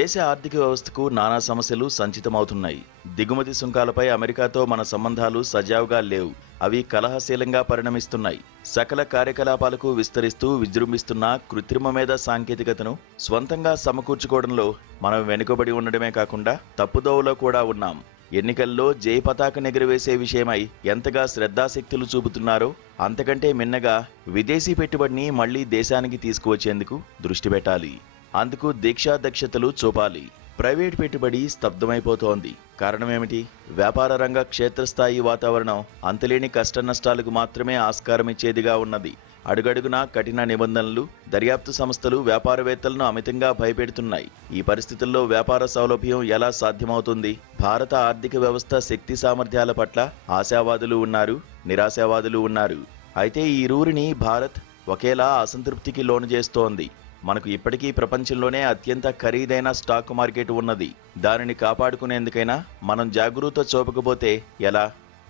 దేశ ఆర్థిక వ్యవస్థకు నానా సమస్యలు సంచితమవుతున్నాయి. దిగుమతి సుంకాలపై అమెరికాతో మన సంబంధాలు సజావుగా లేవు. అవి కలహశీలంగా పరిణమిస్తున్నాయి. సకల కార్యకలాపాలకు విస్తరిస్తూ విజృంభిస్తున్న కృత్రిమ మేధ సాంకేతికతను స్వంతంగా సమకూర్చుకోవడంలో మనం వెనుకబడి ఉండడమే కాకుండా తప్పుదోవలో కూడా ఉన్నాం. ఎన్నికల్లో జయ పతాక ఎగురవేసే విషయమై ఎంతగా శ్రద్ధాశక్తులు చూపుతున్నారో అంతకంటే మిన్నగా విదేశీ పెట్టుబడిని మళ్లీ దేశానికి తీసుకువచ్చేందుకు దృష్టి పెట్టాలి. అందుకు దీక్షాదక్షతలు చూపాలి. ప్రైవేట్ పెట్టుబడి స్తబ్దమైపోతోంది. కారణమేమిటి? వ్యాపార రంగ క్షేత్రస్థాయి వాతావరణం అంతులేని కష్టనష్టాలకు మాత్రమే ఆస్కారమిచ్చేదిగా ఉన్నది. అడుగడుగునా కఠిన నిబంధనలు, దర్యాప్తు సంస్థలు వ్యాపారవేత్తలను అమితంగా భయపెడుతున్నాయి. ఈ పరిస్థితుల్లో వ్యాపార సౌలభ్యం ఎలా సాధ్యమవుతుంది? భారత ఆర్థిక వ్యవస్థ శక్తి సామర్థ్యాల పట్ల ఆశావాదులు ఉన్నారు, నిరాశావాదులు ఉన్నారు. అయితే ఈ రూరిని భారత్ ఒకేలా అసంతృప్తికి లోను చేస్తోంది. మనకు ఇప్పటికీ ప్రపంచంలోనే అత్యంత ఖరీదైన స్టాక్ మార్కెట్ ఉన్నది. దానిని కాపాడుకునేందుకైనా మనం జాగరూకత చూపకపోతే ఎలా?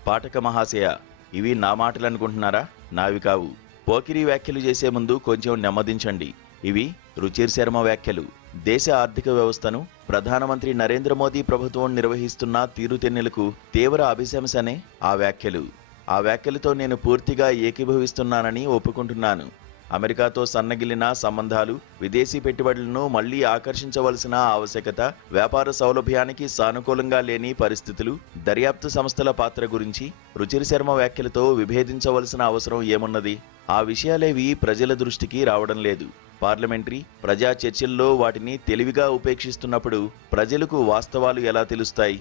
పాఠక మహాశయ, ఇవి నా మాటలు అనుకుంటున్నారా? నావి కావు. పోకిరీ వ్యాఖ్యలు చేసే ముందు కొంచెం నెమ్మదించండి. ఇవి రుచిర్ శర్మ వ్యాఖ్యలు. దేశ ఆర్థిక వ్యవస్థను ప్రధానమంత్రి నరేంద్ర మోదీ ప్రభుత్వం నిర్వహిస్తున్న తీరుతెన్నులకు తీవ్ర అభిశంసనే ఆ వ్యాఖ్యలు. ఆ వ్యాఖ్యలతో నేను పూర్తిగా ఏకీభవిస్తున్నానని ఒప్పుకుంటున్నాను. అమెరికాతో సన్నగిల్లిన సంబంధాలు, విదేశీ పెట్టుబడులను మళ్లీ ఆకర్షించవలసిన ఆవశ్యకత, వ్యాపార సౌలభ్యానికి సానుకూలంగా లేని పరిస్థితులు, దర్యాప్తు సంస్థల పాత్ర గురించి రుచిర్ శర్మ వ్యాఖ్యలతో విభేదించవలసిన అవసరం ఏమున్నది? ఆ విషయాలేవి ప్రజల దృష్టికి రావడం లేదు. పార్లమెంటరీ, ప్రజా చర్చల్లో వాటిని తెలివిగా ఉపేక్షిస్తున్నప్పుడు ప్రజలకు వాస్తవాలు ఎలా తెలుస్తాయి?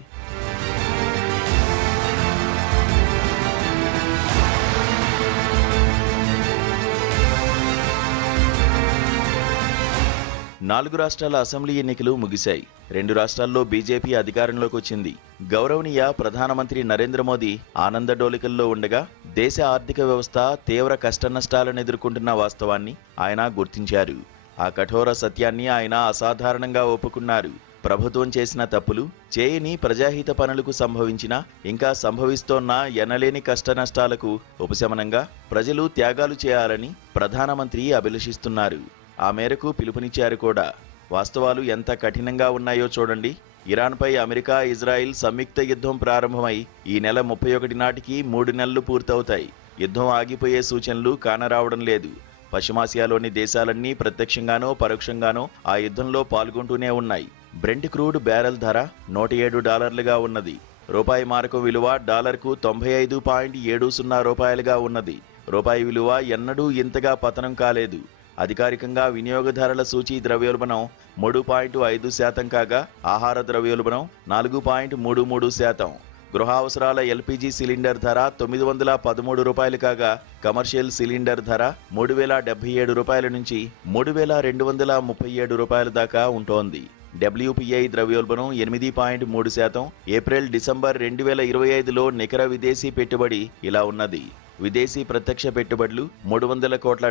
నాలుగు రాష్ట్రాల అసెంబ్లీ ఎన్నికలు ముగిశాయి. 2 రాష్ట్రాల్లో బీజేపీ అధికారంలోకి వచ్చింది. గౌరవనీయ ప్రధానమంత్రి నరేంద్ర మోదీ ఆనందడోలికల్లో ఉండగా దేశ ఆర్థిక వ్యవస్థ తీవ్ర కష్టనష్టాలను ఎదుర్కొంటున్న వాస్తవాన్ని ఆయన గుర్తించారు. ఆ కఠోర సత్యాన్ని ఆయన అసాధారణంగా ఒప్పుకున్నారు. ప్రభుత్వం చేసిన తప్పులు, చేయని ప్రజాహిత పనులకు సంభవించిన, ఇంకా సంభవిస్తోన్న ఎనలేని కష్టనష్టాలకు ఉపశమనంగా ప్రజలు త్యాగాలు చేయాలని ప్రధానమంత్రి అభిలషిస్తున్నారు. ఆ మేరకు పిలుపునిచ్చారు కూడా. వాస్తవాలు ఎంత కఠినంగా ఉన్నాయో చూడండి. ఇరాన్పై అమెరికా, ఇజ్రాయిల్ సంయుక్త యుద్ధం ప్రారంభమై ఈ నెల 31 నాటికి 3 నెలలు పూర్తవుతాయి. యుద్ధం ఆగిపోయే సూచనలు కానరావడం లేదు. పశ్చిమాసియాలోని దేశాలన్నీ ప్రత్యక్షంగానో పరోక్షంగానో ఆ యుద్ధంలో పాల్గొంటూనే ఉన్నాయి. బ్రెంట్ క్రూడ్ బ్యారెల్ ధర $107గా ఉన్నది. రూపాయి మారకం విలువ డాలర్కు 95.70 రూపాయలుగా ఉన్నది. రూపాయి విలువ ఎన్నడూ ఇంతగా పతనం కాలేదు. అధికారికంగా వినియోగదారుల సూచీ ద్రవ్యోల్బణం 3.5% కాగా ఆహార ద్రవ్యోల్బణం 4.33%. గృహ అవసరాల ఎల్పీజీ సిలిండర్ ధర $913 రూపాయలు కాగా కమర్షియల్ సిలిండర్ ధర $3077 రూపాయల నుంచి $3237 రూపాయల దాకా ఉంటోంది. WPI ద్రవ్యోల్బణం 8.3%. ఏప్రిల్ డిసెంబర్ 2025లో నికర విదేశీ పెట్టుబడి ఇలా ఉన్నది. విదేశీ ప్రత్యక్ష పెట్టుబడులు $300 కోట్ల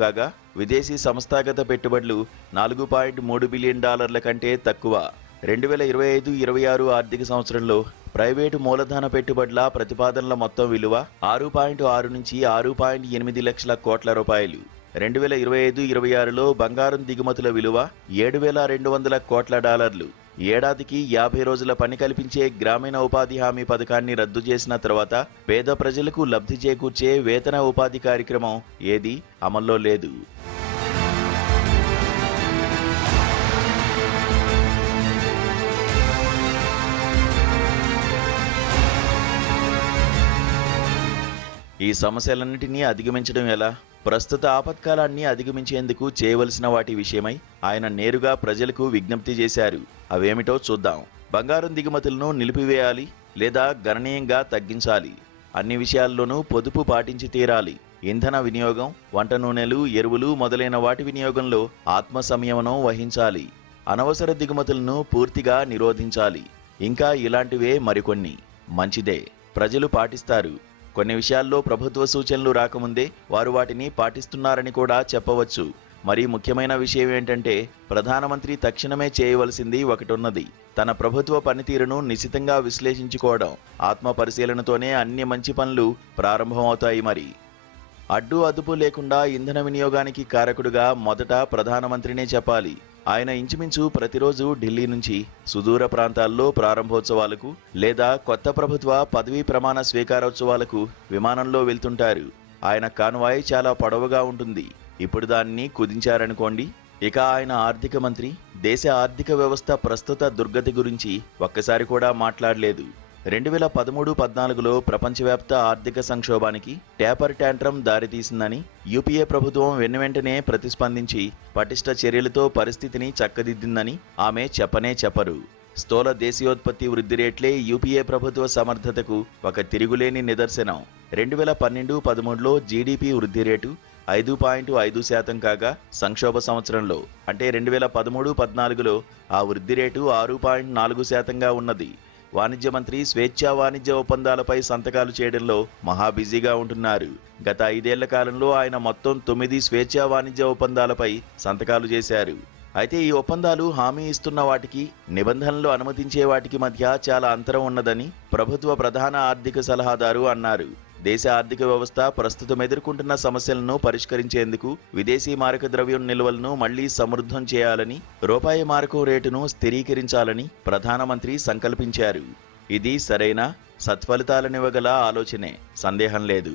కాగా విదేశీ సంస్థాగత పెట్టుబడులు $4.3 బిలియన్ కంటే తక్కువ. 2025-26 ఆర్థిక సంవత్సరంలో ప్రైవేటు మూలధన పెట్టుబడుల ప్రతిపాదనల మొత్తం విలువ 6.6 నుంచి 6.8 లక్షల కోట్ల రూపాయలు. 2025-26లో బంగారం దిగుమతుల విలువ $7,200 కోట్ల. ఏడాదికి 50 రోజుల పని కల్పించే గ్రామీణ ఉపాధి హామీ పథకాన్ని రద్దు చేసిన తర్వాత పేద ప్రజలకు లబ్ధి చేకూర్చే వేతన ఉపాధి కార్యక్రమం ఏదీ అమల్లో లేదు. ఈ సమస్యలన్నింటినీ అధిగమించడం ఎలా? ప్రస్తుత ఆపత్కాలాన్ని అధిగమించేందుకు చేయవలసిన వాటి విషయమై ఆయన నేరుగా ప్రజలకు విజ్ఞప్తి చేశారు. అవేమిటో చూద్దాం. బంగారం దిగుమతులను నిలిపివేయాలి లేదా గణనీయంగా తగ్గించాలి. అన్ని విషయాల్లోనూ పొదుపు పాటించి తీరాలి. ఇంధన వినియోగం, వంట నూనెలు, ఎరువులు మొదలైన వాటి వినియోగంలో ఆత్మ సంయమనం వహించాలి. అనవసర దిగుమతులను పూర్తిగా నిరోధించాలి. ఇంకా ఇలాంటివే మరికొన్ని. మంచిదే, ప్రజలు పాటిస్తారు. కొన్ని విషయాల్లో ప్రభుత్వ సూచనలు రాకముందే వారు వాటిని పాటిస్తున్నారని కూడా చెప్పవచ్చు. మరీ ముఖ్యమైన విషయం ఏంటంటే ప్రధానమంత్రి తక్షణమే చేయవలసింది ఒకటున్నది. తన ప్రభుత్వ పనితీరును నిశితంగా విశ్లేషించుకోవడం. ఆత్మ పరిశీలనతోనే అన్ని మంచి పనులు ప్రారంభమవుతాయి. మరి అడ్డు అదుపు లేకుండా ఇంధన వినియోగానికి కారకుడుగా మొదట ప్రధానమంత్రినే చెప్పాలి. ఆయన ఇంచుమించు ప్రతిరోజు ఢిల్లీ నుంచి సుదూర ప్రాంతాల్లో ప్రారంభోత్సవాలకు లేదా కొత్త ప్రభుత్వ పదవీ ప్రమాణ స్వీకారోత్సవాలకు విమానంలో వెళ్తుంటారు. ఆయన కాన్వాయ్ చాలా పొడవుగా ఉంటుంది. ఇప్పుడు దాన్ని కుదించారనుకోండి. ఇక ఆయన ఆర్థిక మంత్రి దేశ ఆర్థిక వ్యవస్థ ప్రస్తుత దుర్గతి గురించి ఒక్కసారి కూడా మాట్లాడలేదు. 2013-14లో ప్రపంచవ్యాప్త ఆర్థిక సంక్షోభానికి టేపర్ ట్యాంట్రమ్ దారితీసిందని యూపీఏ ప్రభుత్వం వెనువెంటనే ప్రతిస్పందించి పటిష్ట చర్యలతో పరిస్థితిని చక్కదిద్దిందని ఆమె చెప్పనే చెప్పరు. స్థూల దేశీయోత్పత్తి వృద్ధి రేట్లే యూపీఏ ప్రభుత్వ సమర్థతకు ఒక తిరుగులేని నిదర్శనం. 2012-13లో జీడీపీ వృద్ధి రేటు 5.5% కాగా సంక్షోభ సంవత్సరంలో అంటే 2013-14లో ఆ వృద్ధి రేటు 6.4%గా ఉన్నది. వాణిజ్య మంత్రి స్వేచ్ఛా వాణిజ్య ఒప్పందాలపై సంతకాలు చేయడంలో మహా బిజీగా ఉంటున్నారు. గత 5 ఏళ్ల కాలంలో ఆయన మొత్తం 9 స్వేచ్ఛా వాణిజ్య ఒప్పందాలపై సంతకాలు చేశారు. అయితే ఈ ఒప్పందాలు హామీ ఇస్తున్న వాటికి, నిబంధనలు అనుమతించే వాటికి మధ్య చాలా అంతరం ఉన్నదని ప్రభుత్వ ప్రధాన ఆర్థిక సలహాదారు అన్నారు. దేశ ఆర్థిక వ్యవస్థ ప్రస్తుతం ఎదుర్కొంటున్న సమస్యలను పరిష్కరించేందుకు విదేశీ మారక ద్రవ్యం నిల్వలను మళ్లీ సమృద్ధం చేయాలని, రూపాయి మారకం రేటును స్థిరీకరించాలని ప్రధానమంత్రి సంకల్పించారు. ఇది సరైన, సత్ఫలితాలనివ్వగల ఆలోచనే, సందేహం లేదు.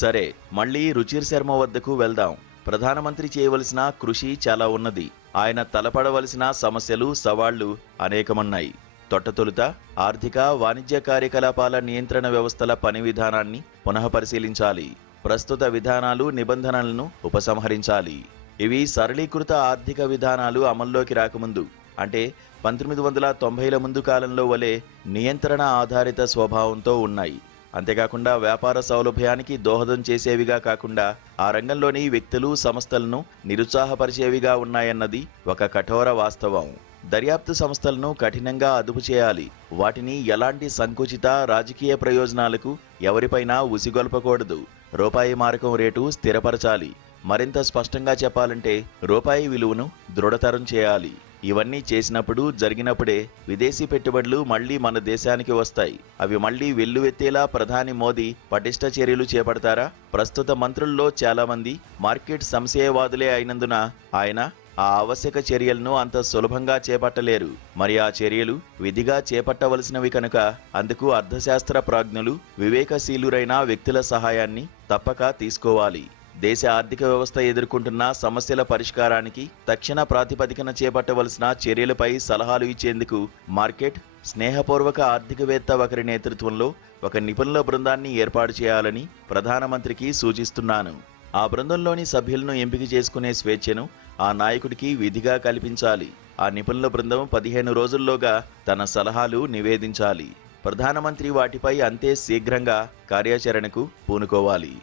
సరే, మళ్లీ రుచిర్ శర్మ వద్దకు వెళ్దాం. ప్రధానమంత్రి చేయవలసిన కృషి చాలా ఉన్నది. ఆయన తలపడవలసిన సమస్యలు, సవాళ్లు అనేకమున్నాయి. తొట్టతొలుత ఆర్థిక, వాణిజ్య కార్యకలాపాల నియంత్రణ వ్యవస్థల పని విధానాన్ని పునఃపరిశీలించాలి. ప్రస్తుత విధానాలు, నిబంధనలను ఉపసంహరించాలి. ఇవి సరళీకృత ఆర్థిక విధానాలు అమల్లోకి రాకముందు అంటే 1990ల ముందు కాలంలో వలె నియంత్రణ ఆధారిత స్వభావంతో ఉన్నాయి. అంతేకాకుండా వ్యాపార సౌలభ్యానికి దోహదం చేసేవిగా కాకుండా ఆ రంగంలోని వ్యక్తులు, సంస్థలను నిరుత్సాహపరిచేవిగా ఉన్నాయన్నది ఒక కఠోర వాస్తవం. దర్యాప్తు సంస్థలను కఠినంగా అదుపు చేయాలి. వాటిని ఎలాంటి సంకుచిత రాజకీయ ప్రయోజనాలకు ఎవరిపైనా ఉసిగొల్పకూడదు. రూపాయి మారకం రేటు స్థిరపరచాలి. మరింత స్పష్టంగా చెప్పాలంటే రూపాయి విలువను దృఢతరం చేయాలి. ఇవన్నీ చేసినప్పుడు, జరిగినప్పుడే విదేశీ పెట్టుబడులు మళ్లీ మన దేశానికి వస్తాయి. అవి మళ్లీ వెల్లువెత్తేలా ప్రధాని మోదీ పటిష్ట చర్యలు చేపడతారా? ప్రస్తుత మంత్రుల్లో చాలా మంది మార్కెట్ సంశయవాదులే అయినందున ఆయన ఆ ఆవశ్యక చర్యలను అంత సులభంగా చేపట్టలేరు. మరి ఆ చర్యలు విధిగా చేపట్టవలసినవి కనుక అందుకు అర్థశాస్త్ర ప్రాజ్ఞులు, వివేకశీలురైన వ్యక్తుల సహాయాన్ని తప్పక తీసుకోవాలి. దేశ ఆర్థిక వ్యవస్థ ఎదుర్కొంటున్న సమస్యల పరిష్కారానికి తక్షణ ప్రాతిపదికన చేపట్టవలసిన చర్యలపై సలహాలు ఇచ్చేందుకు మార్కెట్ స్నేహపూర్వక ఆర్థికవేత్త ఒకరి నేతృత్వంలో ఒక నిపుణుల బృందాన్ని ఏర్పాటు చేయాలని ప్రధానమంత్రికి సూచిస్తున్నాను. ఆ బృందంలోని సభ్యులను ఎంపిక చేసుకునే స్వేచ్ఛను ఆ నాయకుడికి విధిగా కల్పించాలి. ఆ నిపుణుల బృందం 15 రోజుల్లోగా తన సలహాలు నివేదించాలి. ప్రధానమంత్రి వాటిపై అంతే శీఘ్రంగా కార్యాచరణకు పూనుకోవాలి.